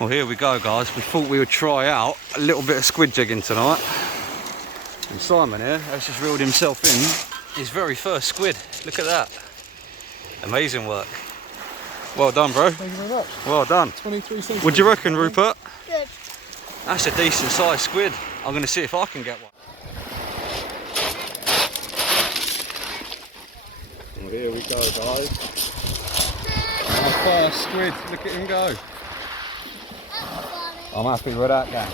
Well, here we go, guys. We thought we would try out a little bit of squid jigging tonight. And Simon here has just reeled himself in his very first squid. Look at that. Amazing work. Well done, bro. Thank you very much. Well done. 23 centimetres. What do you reckon, Rupert? Good. That's a decent sized squid. I'm going to see if I can get one. Well, here we go, guys. My first squid. Look at him go. I'm happy with that, gang.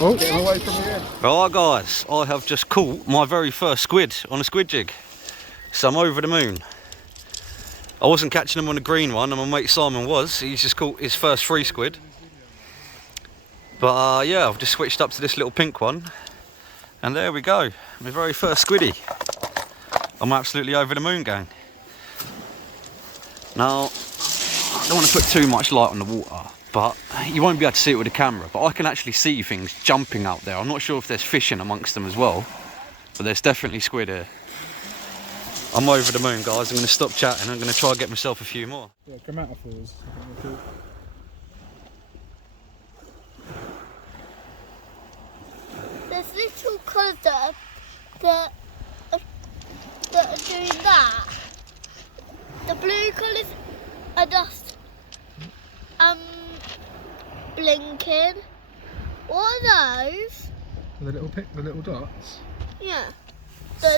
Oh, get him away from the end. Right, guys, I have just caught my very first squid on a squid jig. So I'm over the moon. I wasn't catching them on a green one, and my mate Simon was. He's just caught his first free squid. But yeah, I've just switched up to this little pink one. And there we go, my very first squiddy. I'm absolutely over the moon, gang. Now, I don't want to put too much light on the water, but you won't be able to see it with a camera, but I can actually see things jumping out there. I'm not sure if there's fish in amongst them as well, but there's definitely squid here. I'm over the moon, guys. I'm going to stop chatting. I'm going to try and get myself a few more. Yeah, chromatophores. There's little colours that are doing that. The blue colours are just blinking. What are those? The little dots. Yeah. So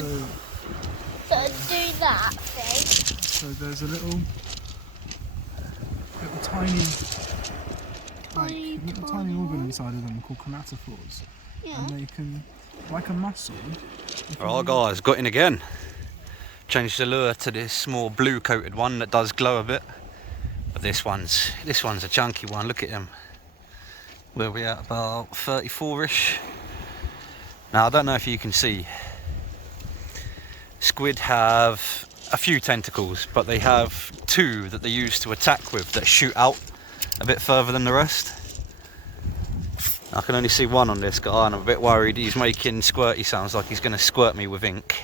That are doing that thing. there's a little tiny tiny organ inside of them called chromatophores. Yeah. And they can, like a muscle. Alright, guys, got in again. Changed the lure to this more blue coated one that does glow a bit. But this one's a chunky one. Look at him. Where we at? About 34ish. Now I don't know if you can see. Squid have a few tentacles, but they have two that they use to attack with that shoot out a bit further than the rest. I can only see one on this guy, and I'm a bit worried he's making squirty sounds like he's going to squirt me with ink.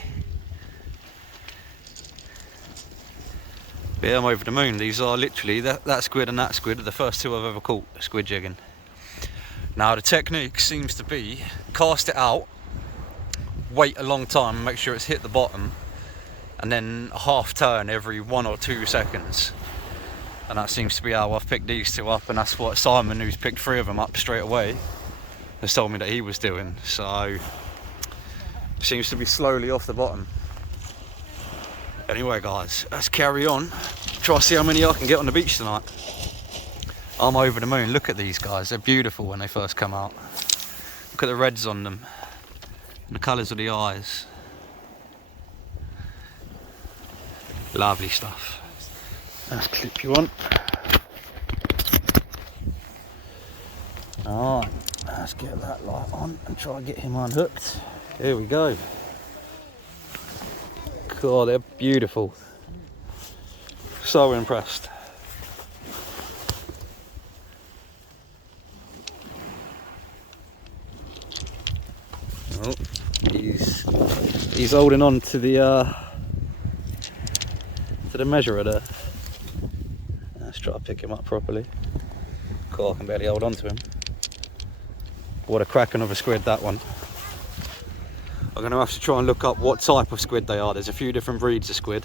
But yeah, I'm over the moon. These are literally, that squid and that squid are the first two I've ever caught squid jigging. Now the technique seems to be cast it out, wait a long time and make sure it's hit the bottom, and then half turn every 1 or 2 seconds. And that seems to be how I've picked these two up, and that's what Simon, who's picked 3 of them up straight away, has told me that he was doing. So seems to be slowly off the bottom. Anyway, guys, let's carry on. Try to see how many I can get on the beach tonight. I'm over the moon. Look at these guys. They're beautiful when they first come out. Look at the reds on them and the colours of the eyes. Lovely stuff. Let's clip you on. Alright, let's get that light on and try and get him unhooked. Here we go. God, they're beautiful. So impressed. Oh, he's holding on to the measurer there. Let's try to pick him up properly. Cool, I can barely hold on to him. What a cracking of a squid, that one. I'm going to have to try and look up what type of squid they are. There's a few different breeds of squid,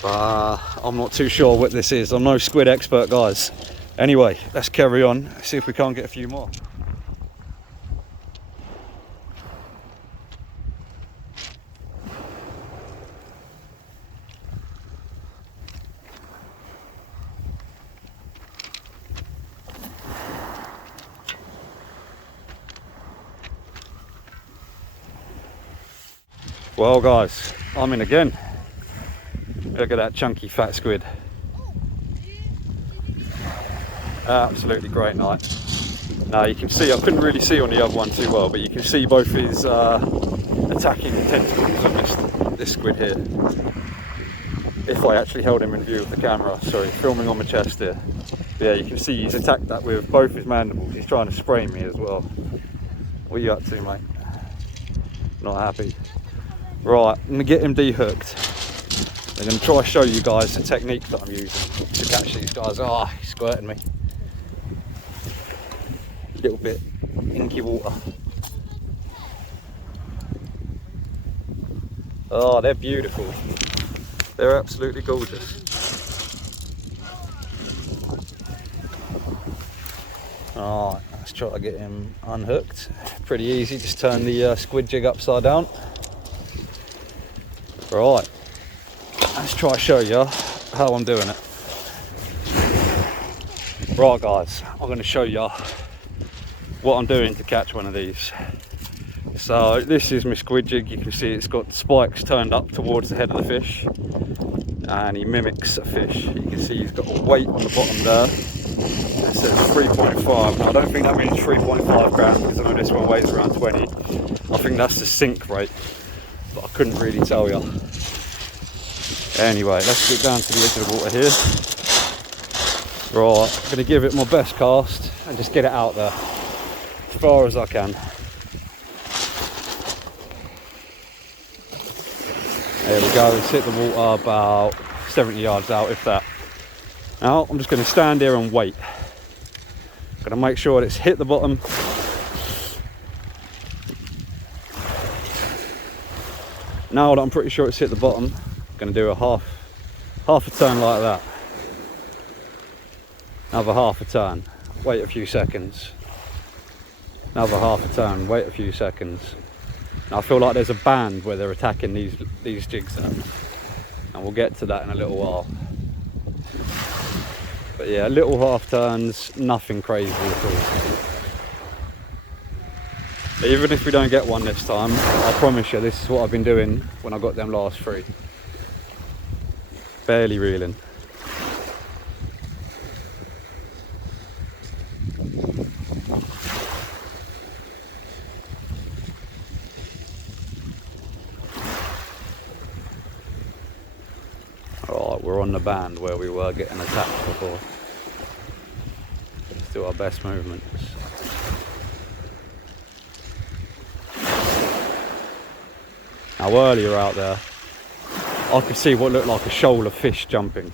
but I'm not too sure what this is. I'm no squid expert, guys. Anyway, let's carry on, see if we can't get a few more. Well, guys, I'm in again. Look at that chunky fat squid. Absolutely great night. Now you can see, I couldn't really see on the other one too well, but you can see both his attacking tentacles on this squid here. If I actually held him in view of the camera, sorry, filming on my chest here. But yeah, you can see he's attacked that with both his mandibles. He's trying to spray me as well. What are you up to, mate? Not happy. Right, I'm gonna get him dehooked. I'm going to try to show you guys the technique that I'm using to catch these guys. Oh, he's squirting me. A little bit inky water. Oh, they're beautiful. They're absolutely gorgeous. Alright, let's try to get him unhooked. Pretty easy, just turn the squid jig upside down. Right, let's try to show you how I'm doing it. Right guys, I'm going to show you what I'm doing to catch one of these. So this is my squid jig. You can see it's got spikes turned up towards the head of the fish, and he mimics a fish. You can see he's got a weight on the bottom there. It says 3.5. Now I don't think that means 3.5 grams because I know this one weighs around 20. I think that's the sink rate, but I couldn't really tell you. Anyway, let's get down to the edge of the water here. Right, I'm going to give it my best cast and just get it out there as far as I can. There we go, it's hit the water about 70 yards out, if that. Now I'm just going to stand here and wait. I'm going to make sure that it's hit the bottom. Now that I'm pretty sure it's hit the bottom, I'm going to do a half a turn like that. Another half a turn, wait a few seconds. Another half a turn, wait a few seconds. Now I feel like there's a band where they're attacking these jigs at, and we'll get to that in a little while. But yeah, little half turns, nothing crazy at all. But even if we don't get one this time, I promise you this is what I've been doing when I got them last three. Barely reeling. Alright, we're on the band where we were getting attacked before. Let's do our best movements. Now earlier out there, I could see what looked like a shoal of fish jumping,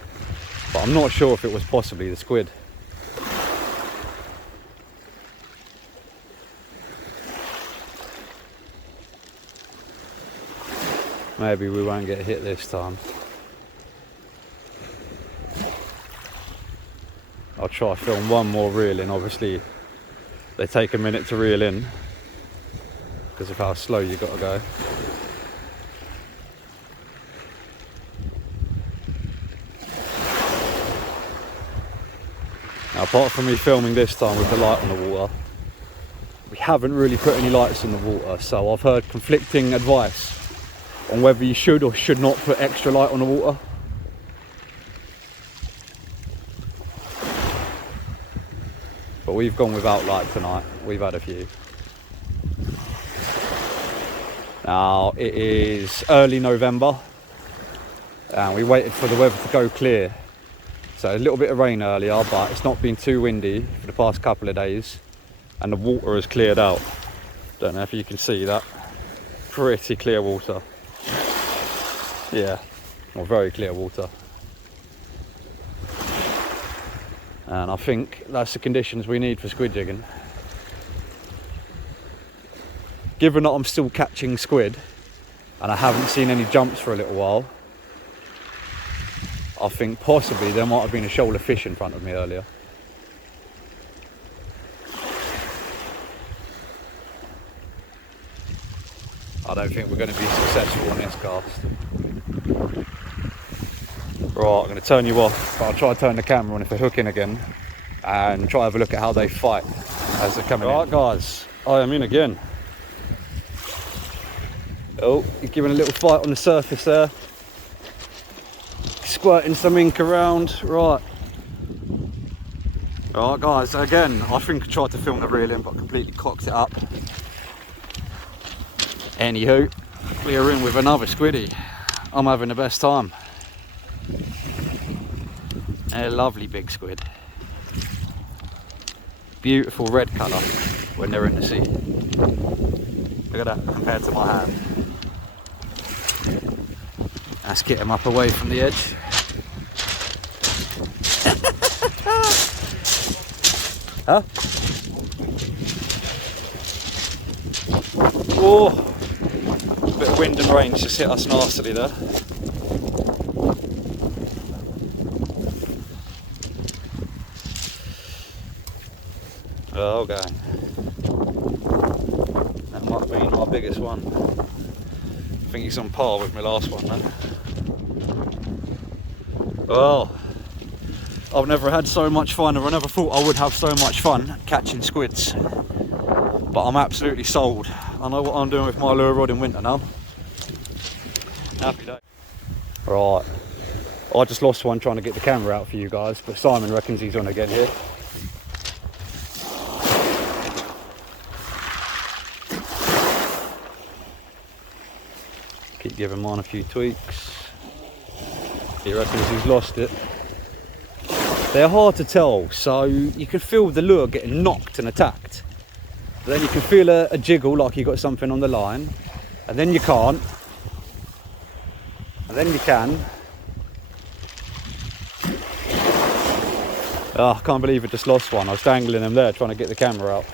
but I'm not sure if it was possibly the squid. Maybe we won't get hit this time. I'll try to film one more reel in. Obviously they take a minute to reel in because of how slow you got to go. Now, apart from me filming this time with the light on the water, we haven't really put any lights in the water, so I've heard conflicting advice on whether you should or should not put extra light on the water. But we've gone without light tonight. We've had a few. Now it is early November and we waited for the weather to go clear. So a little bit of rain earlier, but it's not been too windy for the past couple of days and the water has cleared out. Don't know if you can see that. Pretty clear water. Yeah, well, very clear water. And I think that's the conditions we need for squid jigging. Given that I'm still catching squid and I haven't seen any jumps for a little while, I think possibly there might have been a shoal of fish in front of me earlier. I don't think we're going to be successful on this cast. Right, I'm going to turn you off, but I'll try to turn the camera on if they're hooking again and try to have a look at how they fight as they're coming in. Right guys, I am in again. Oh, he's giving a little fight on the surface there. Squirting some ink around. Right. Right guys, again, I think I tried to film the reel in but completely cocked it up. Anywho, we are in with another squiddy. I'm having the best time. A lovely big squid. Beautiful red colour when they're in the sea. Look at that compared to my hand. Let's get him up away from the edge. Huh? Oh, bit of wind and rain just hit us nastily there. Oh, okay. That might be my biggest one. I think he's on par with my last one then. Well, I've never had so much fun, or I never thought I would have so much fun catching squids. But I'm absolutely sold. I know what I'm doing with my lure rod in winter now. Happy day. Right, I just lost one trying to get the camera out for you guys, but Simon reckons he's on again here. Keep giving mine a few tweaks. He reckons he's lost it. They're hard to tell, so you can feel the lure getting knocked and attacked. But then you can feel a jiggle like you got something on the line, and then you can't, and then you can. Oh, I can't believe I just lost one. I was dangling him there trying to get the camera out.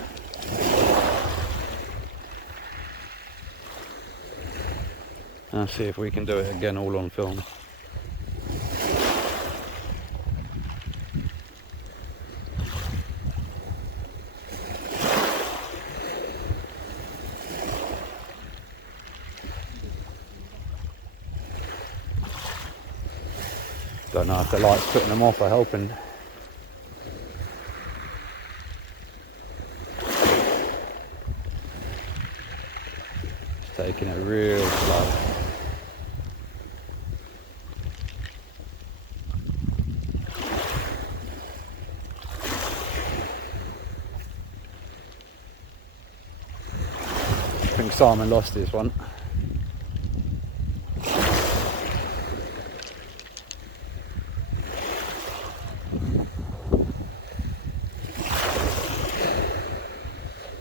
Let's see if we can do it again all on film. Don't know if the light's putting them off or helping. Just taking it real slow. I think Simon lost this one.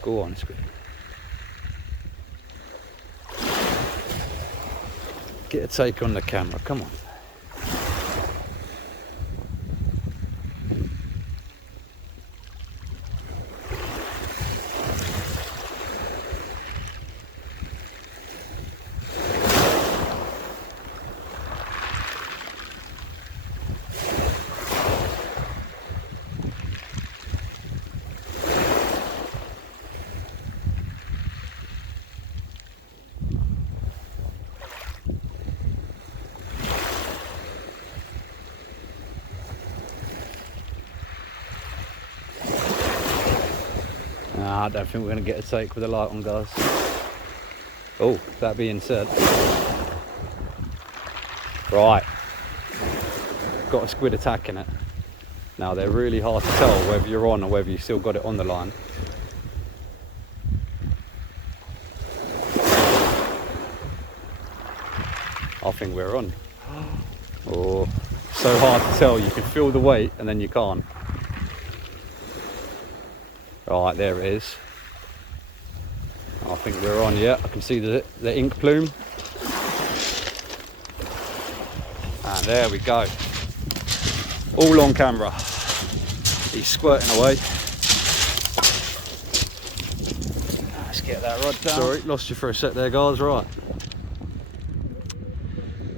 Go on, Squid. Get a take on the camera, come on. Nah, I don't think we're going to get a take with the light on, guys. Oh, that being said. Right. Got a squid attacking it. Now, they're really hard to tell whether you're on or whether you've still got it on the line. I think we're on. Oh, so hard to tell. You can feel the weight and then you can't. Right, there it is. I think we're on, yeah. I can see the ink plume. And there we go. All on camera. He's squirting away. Let's get that rod down. Sorry, lost you for a sec there, guys. Right.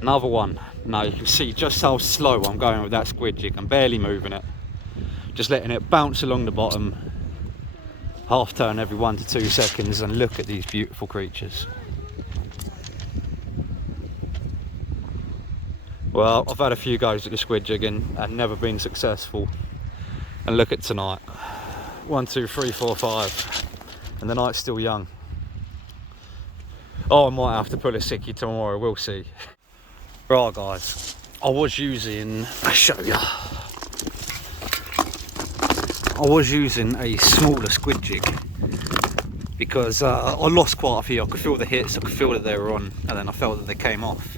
Another one. Now you can see just how slow I'm going with that squid jig. I'm barely moving it. Just letting it bounce along the bottom. Half turn every 1 to 2 seconds, and look at these beautiful creatures. Well, I've had a few goes at the squid jigging and never been successful. And look at tonight. 1, 2, 3, 4, 5. And the night's still young. Oh, I might have to pull a sickie tomorrow, we'll see. Right guys, I was using, I'll show you. I was using a smaller squid jig because I lost quite a few. I could feel the hits, I could feel that they were on, and then I felt that they came off.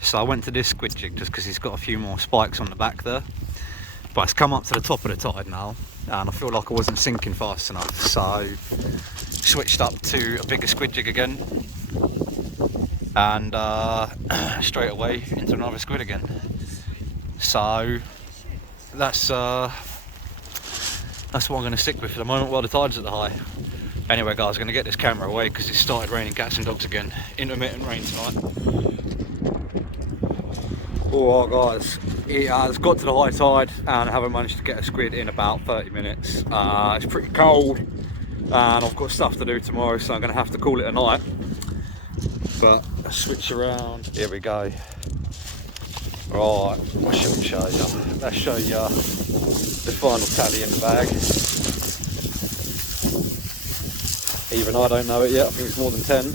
So I went to this squid jig just because it's got a few more spikes on the back there. But it's come up to the top of the tide now, and I feel like I wasn't sinking fast enough. So switched up to a bigger squid jig again. and straight away into another squid again. So that's what I'm going to stick with for the moment while the tide's at the high. Anyway guys, I'm going to get this camera away because it started raining cats and dogs again. Intermittent rain tonight. Alright guys, it has got to the high tide and I haven't managed to get a squid in about 30 minutes. It's pretty cold and I've got stuff to do tomorrow, so I'm going to have to call it a night. But let's switch around. Here we go. Right, what should we show you? Let's show you the final tally in the bag. Even I don't know it yet, I think it's more than 10.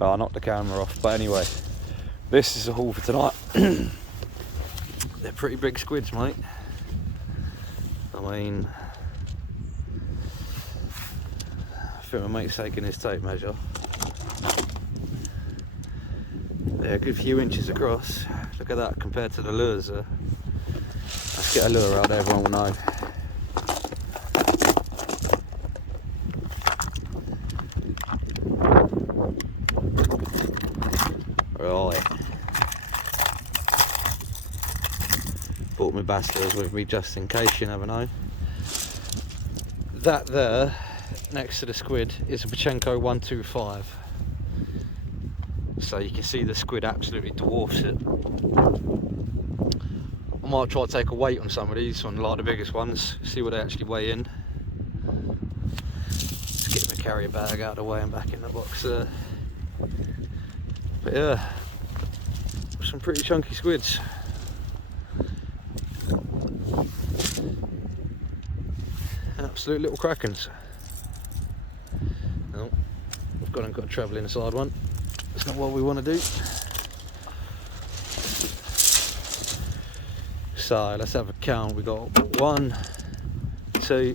Oh, I knocked the camera off, but anyway, this is a haul for tonight. They're pretty big squids, mate. I mean, I think my mate's taking his tape measure. They're a good few inches across. Look at that compared to the lures. Let's get a lure out, everyone will know. Right. Brought my bass lures with me just in case, you never know. That there, next to the squid, is a Pachenko 125. So you can see the squid absolutely dwarfs it. I might try to take a weight on some of these, on like the biggest ones, see what they actually weigh in. Let's get my carrier bag out of the way and back in the box there. But yeah, some pretty chunky squids. Absolute little krakens. Oh, we've got to travel inside one. That's not what we want to do. So let's have a count. We got 1, 2,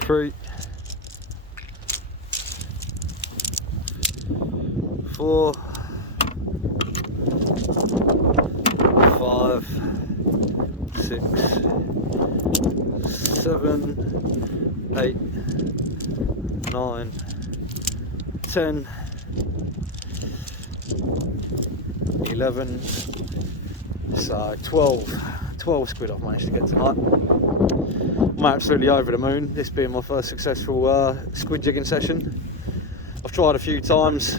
3, 4, 5, 6, 7, 8, 9, 10, 11, so 12 squid I've managed to get tonight. I'm absolutely over the moon, this being my first successful squid jigging session. I've tried a few times,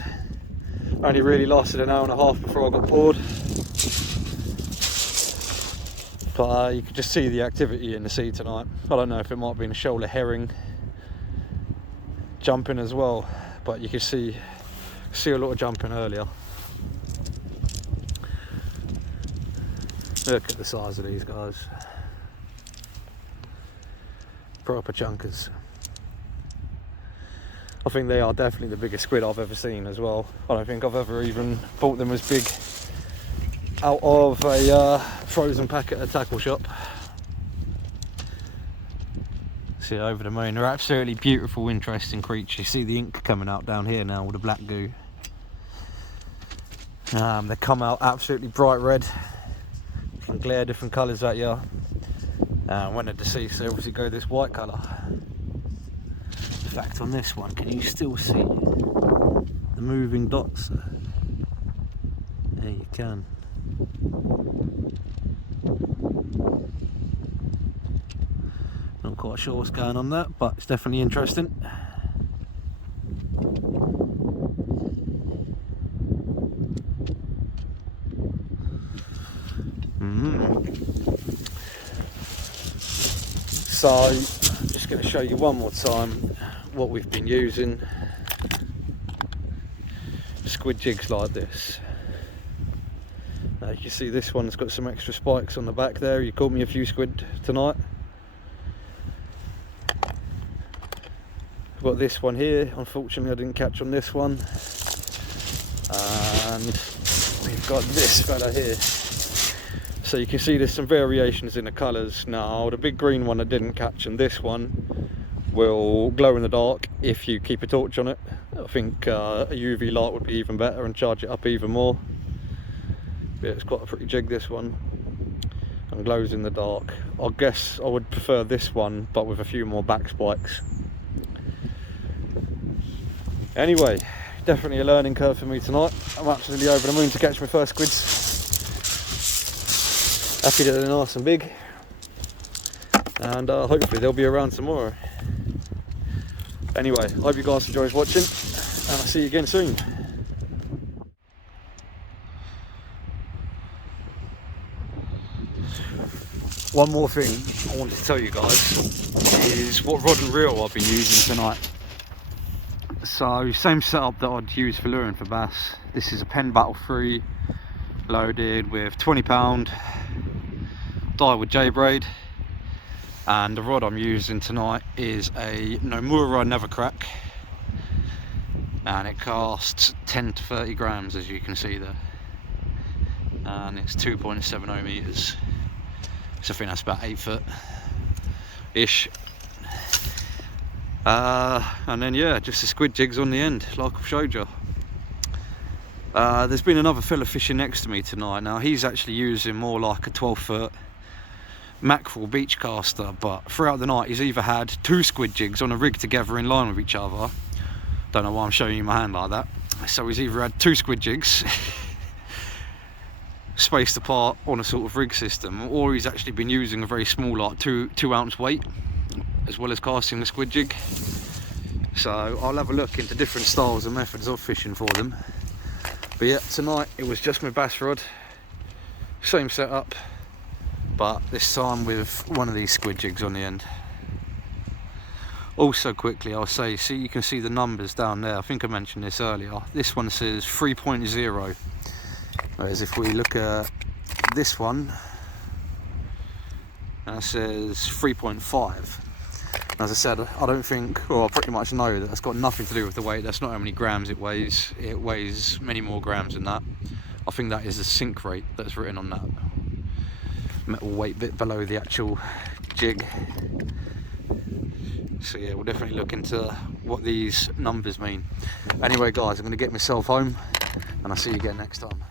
only really lasted an hour and a half before I got bored. But you could just see the activity in the sea tonight. I don't know if it might have been a shoal of herring jumping as well, but you could see a lot of jumping earlier. Look at the size of these guys. Proper chunkers. I think they are definitely the biggest squid I've ever seen as well. I don't think I've ever even bought them as big out of a frozen pack at a tackle shop. See, over the moon, they're absolutely beautiful, interesting creatures. See the ink coming out down here now with the black goo. They come out absolutely bright red. You can glare different colours at you. When they're deceased, they obviously go this white colour. In fact, on this one, can you still see the moving dots? Yeah, you can. Not quite sure what's going on there, but it's definitely interesting. So, I'm just going to show you one more time what we've been using. Squid jigs like this. Now you can see this one's got some extra spikes on the back there. You caught me a few squid tonight. I've got this one here. Unfortunately I didn't catch on this one. And we've got this fella here. So you can see there's some variations in the colours. Now the big green one I didn't catch, and this one will glow in the dark if you keep a torch on it. I think a UV light would be even better and charge it up even more. But yeah, it's quite a pretty jig, this one, and glows in the dark. I guess I would prefer this one but with a few more back spikes. Anyway, definitely a learning curve for me tonight. I'm absolutely over the moon to catch my first squids. Happy that they're nice and big, and hopefully they'll be around tomorrow. Anyway, hope you guys enjoyed watching, and I'll see you again soon. One more thing I wanted to tell you guys is what rod and reel I've been using tonight. So, same setup that I'd use for luring for bass. This is a Penn Battle 3 loaded with 20-pound Dye-Wood J-braid, and the rod I'm using tonight is a Nomura Nevercrack, and it casts 10 to 30 grams, as you can see there, and it's 2.70 meters. So I think that's about 8 foot ish. And then yeah, just the squid jigs on the end, like I've showed you. There's been another fella fishing next to me tonight. Now he's actually using more like a 12-foot mackerel beach caster, but throughout the night he's either had 2 squid jigs on a rig together in line with each other. Don't know why I'm showing you my hand like that. So he's either had 2 squid jigs spaced apart on a sort of rig system, or he's actually been using a very small, like 2 ounce weight, as well as casting the squid jig. So I'll have a look into different styles and methods of fishing for them. But yeah, tonight it was just my bass rod, same setup, but this time with one of these squid jigs on the end. Also quickly I'll say, see, you can see the numbers down there. I think I mentioned this earlier. This one says 3.0, whereas if we look at this one, that says 3.5. As I said, I don't think, or I pretty much know that that's got nothing to do with the weight. That's not how many grams it weighs. It weighs many more grams than that. I think that is the sink rate that's written on that metal weight bit below the actual jig. So yeah, we'll definitely look into what these numbers mean. Anyway guys, I'm going to get myself home, and I'll see you again next time.